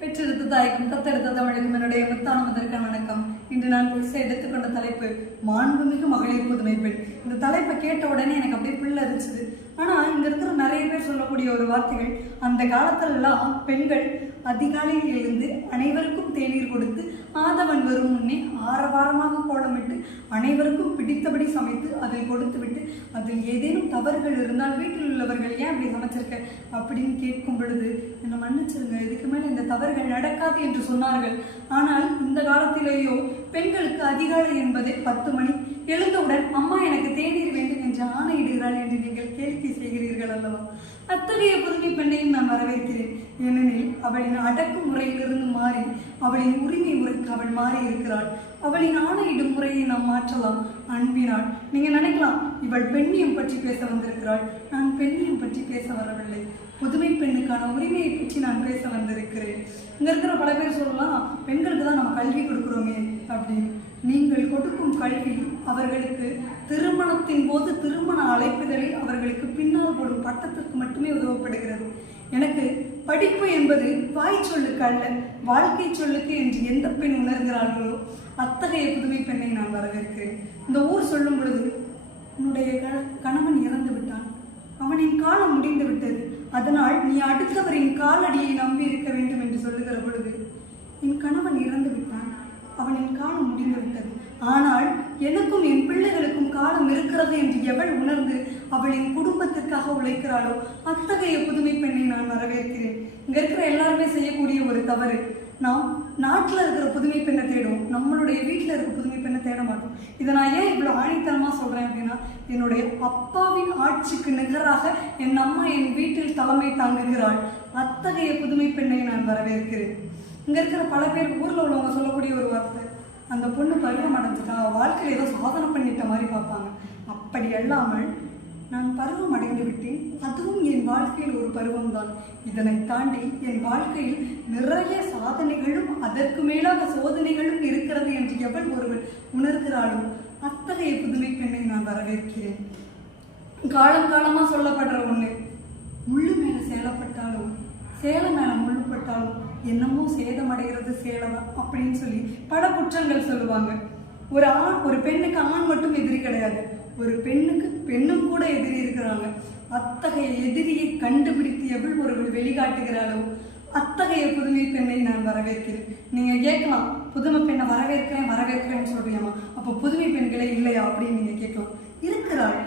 பெற்றெடுத்த தாய்க்கும் தத்தெடுத்த தமிழுக்கும் என்னுடைய முத்தான முதற்கான வணக்கம். இன்று நான் பேச எடுத்துக்கொண்ட தலைப்பு மாண்புமிகு மகளிர் புதுமை பெண். இந்த தலைப்பை கேட்ட உடனே எனக்கு அப்படியே பிள்ளை ஆனால் ஆனா இங்க இருக்கிற நிறைய பேர் சொல்லக்கூடிய ஒரு வார்த்தைகள் அந்த காலத்திலலாம் பெண்கள் அதிகாலையில் எழுந்து அனைவருக்கும் தேநீர் கொடுத்து ஆதவன் வரும் முன்னே ஆரவாரமாக கோலமிட்டு அனைவருக்கும் பிடித்தபடி சமைத்து அதை கொடுத்து விட்டு அதில் ஏதேனும் தவறுகள் இருந்தால் வீட்டில் உள்ளவர்கள் ஏன் அப்படி சமைச்சிருக்க? அப்படின்னு கேட்கும் பொழுது என்னை மன்னிச்சிருங்க இதுக்கு மேலே இந்த தவறுகள் நடக்காது என்று சொன்னார்கள். ஆனால் இந்த காலத்திலேயோ பெண்களுக்கு அதிகாலை என்பதே பத்து மணி. எழுந்தவுடன் அம்மா எனக்கு தேநீர் வேண்டும் ஆணையிடுகிறாள் என்று நீங்கள் கேள்வி செய்கிறீர்கள் அல்லவா? அத்தகைய புதுமை பெண்ணையும் நான் வரவேற்கிறேன். ஏனெனில் அவளின் அடக்கு முறையிலிருந்து மாறி அவளின் உரிமை முறைக்கு அவள் மாறி இருக்கிறாள் அவளின் ஆணையிடும் முறையை நாம் மாற்றலாம். அன்பினாள் நீங்க நினைக்கலாம் இவள் பெண்ணியம் பற்றி பேச வந்திருக்கிறாள். நான் பெண்ணியம் பற்றி பேச வரவில்லை. புதுமை பெண்ணுக்கான உரிமையை பற்றி நான் பேச வந்திருக்கிறேன். இங்க இருக்கிற பல பேர் சொல்லலாம் பெண்களுக்கு தான் நம்ம கல்வி கொடுக்குறோமே அப்படின்னு. நீங்கள் கொடுக்கும் கல்வி அவர்களுக்கு திருமணத்தின் போது திருமண அழைப்புகளில் அவர்களுக்கு பின்னால் போடும் பட்டத்திற்கு மட்டுமே உதவப்படுகிறது. எனக்கு படிப்பு என்பது வாய் சொல்லுக்கு அல்ல வாழ்க்கை சொல்லுக்கு என்று எந்த பெண் உணர்கிறார்களோ அத்தகைய புதுமை பெண்ணை நான் வரவேற்கிறேன். இந்த ஊர் சொல்லும் பொழுது உன்னுடைய கணவன் இறந்து விட்டான். அவனின் காலம் முடிந்து விட்டது. அதனால் நீ அடுத்தவரின் காலடியை நம்பி இருக்க வேண்டும் என்று சொல்லுகிற பொழுது என் கணவன் இறந்து விட்டான் அவனின் காலம் முடிந்து விட்டது ஆனால் எனக்கும் என் பிள்ளைகளுக்கும் காலம் இருக்கிறது என்று எவள் உணர்ந்து அவளின் குடும்பத்திற்காக உழைக்கிறாளோ அத்தகைய புதுமை பெண்ணை நான் வரவேற்கிறேன். இங்க இருக்கிற எல்லாருமே செய்யக்கூடிய ஒரு தவறு. நாம் நாட்டில் இருக்கிற புதுமை பெண்ணை தேடும் நம்மளுடைய வீட்டில் இருக்கிற புதுமை பெண்ணை தேட மாட்டோம். இதை நான் ஏன் இவ்வளோ ஆணித்தனமாக சொல்கிறேன் அப்படின்னா என்னுடைய அப்பாவின் ஆட்சிக்கு நிகராக என் அம்மா என் வீட்டில் தலைமை தாங்குகிறாள். அத்தகைய புதுமை பெண்ணை நான் வரவேற்கிறேன். இங்கே இருக்கிற பல பேர் ஊரில் உள்ளவங்க சொல்லக்கூடிய ஒரு வார்த்தை. அந்த பொண்ணு பருவம் அடைஞ்சிட்டா வாழ்க்கையில் ஏதோ சாதனை பண்ணிட்ட மாதிரி பார்ப்பாங்க. அப்படி அல்லாமல் நான் பருவம் அடைந்து விட்டேன். அதுவும் என் வாழ்க்கையில் ஒரு பருவம் தான் இதனை தாண்டி என் வாழ்க்கையில் நிறைய சாதனைகளும் அதற்கு மேலாக சோதனைகளும் இருக்கிறது என்று எவள் ஒருவர் உணர்கிறாளோ அத்தகைய புதுமை பெண்ணை நான் வரவேற்கிறேன். காலம் காலமாக சொல்லப்படுற ஒன்று முள்ளு மேலே சேலப்பட்டாலும் சேலை மேலே முள்ளுப்பட்டாலும் என்னமோ சேதமடைகிறது சேலம் அப்படின்னு சொல்லி பல குற்றங்கள் சொல்லுவாங்க. ஒரு ஆண் ஒரு பெண்ணுக்கு ஆண் மட்டும் எதிரி கிடையாது. ஒரு பெண்ணுக்கு பெண்ணும் கூட எதிரி இருக்கிறாங்க. அத்தகைய எதிரியை கண்டுபிடித்து எவள் ஒருவள் வெளிக்காட்டுகிறாளோ அத்தகைய புதுமை பெண்ணை நான் வரவேற்கிறேன். நீங்க கேட்கலாம் புதுமை பெண்ணை வரவேற்கிறேன் வரவேற்கிறேன்னு சொல்றியாமா அப்போ புதுமை பெண்களே இல்லையா அப்படின்னு நீங்க கேட்கலாம். இருக்கிறாள்.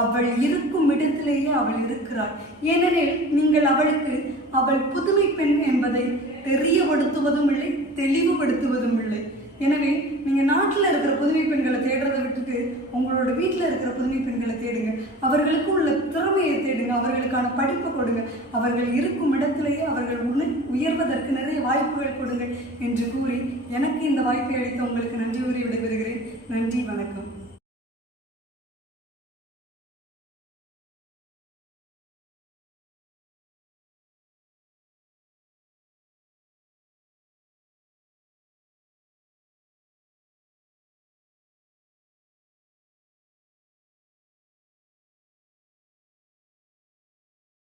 அவள் இருக்கும் இடத்திலேயே அவள் இருக்கிறாள். ஏனெனில் நீங்கள் அவளுக்கு அவள் புதுமை பெண் என்பதை தெரியப்படுத்துவதும் இல்லை தெளிவுபடுத்துவதும் இல்லை. எனவே நீங்க நாட்டில் இருக்கிற புதுமை பெண்களை தேடுறதை விட்டுட்டு உங்களோட வீட்டில் இருக்கிற புதுமை பெண்களை தேடுங்க. அவர்களுக்கு உள்ள திறமையை தேடுங்க. அவர்களுக்கான படிப்பை கொடுங்க. அவர்கள் இருக்கும் இடத்திலேயே அவர்கள் உண- உயர்வதற்கு நிறைய வாய்ப்புகள் கொடுங்க என்று கூறி எனக்கு இந்த வாய்ப்பை அளித்த உங்களுக்கு நன்றி கூறி விடைபெறுகிறேன். நன்றி வணக்கம்.